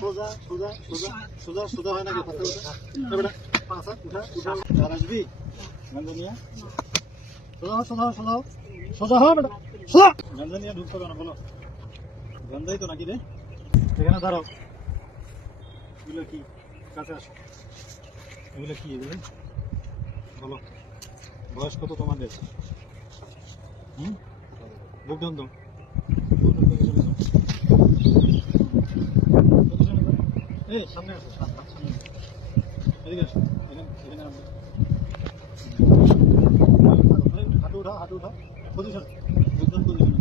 সোজা সোজা সোজা সোজা সোজা হয় নাকি কথা বলতে বেটা পাঁচা উঠা উঠা আর আসবি গাঞ্জানিয়া সোজা সোজা সোজা সোজা হয় বেটা সোজা গাঞ্জানিয়া ঢুকছো কেন বলো গাঞ্জাই তো নাকি রে এখানে দাঁড়াও এগুলো কি কাছে আসো এগুলো কি এগুলো বলো বয়স কত তোমাদের বুক ডাউন দাও এই সামনে আসো সামনে এদিকে আসো এখানে হাঁটু উঠাও পজিশন বুকডাউন পজিশন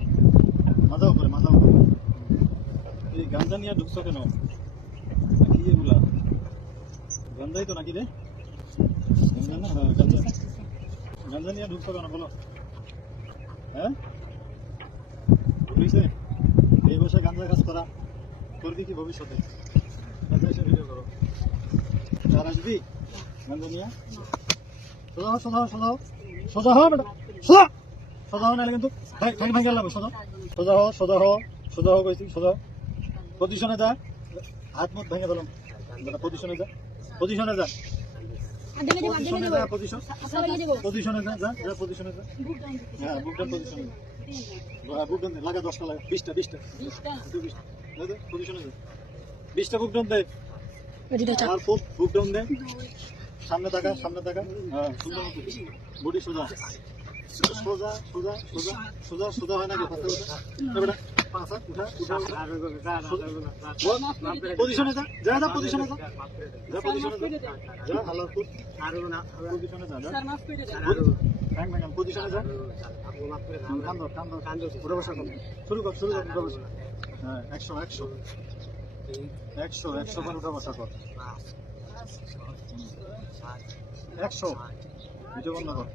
মাথা উপরে এই গাঞ্জা নিয়ে ঢুকছো কেন কি এগুলা গাঞ্জাই তো নাকি রে গাঞ্জা না গাঞ্জা নিয়ে ঢুকছো কেন বলো হ্যাঁ বুঝছে এই বছর গাঞ্জা কাজ করা করবি কি ভবিষ্যতে এসে ভিডিও করো আর আসবি গাঞ্জা নিয়ে সোজা হও বেটা সোজা হও নাহলে কিন্তু ঠ্যাং ভাঙে লাগবে সোজা হও কইছি সোজা পজিশনে যা হাত মুখ ভেঙে দিলাম পজিশনে যা পজিশনে যা হ্যাঁ বুক ডাউন পজিশনে বুক ডাউন লাগা 10টা লাগা 20টা পজিশনে যা 20টা বুক ডাউন দে আর বুক ডাউন দে সামনে তাকা হ্যাঁ সুন্দর মতো বডি সোজা সোজা সোজা সোজা সোজা সোজা হয় নাকি কথা বলতে বেটা পাঁচা উঠা পজিশনে যা পজিশনে যা হালার ফুট পজিশনে যা হ্যাং ভাঙান পজিশনে যা কান্দো উঠে বসা কর শুরু কর হ্যাঁ 100 বার উঠা বসা কর 100 ভিডিও বন্ধ কর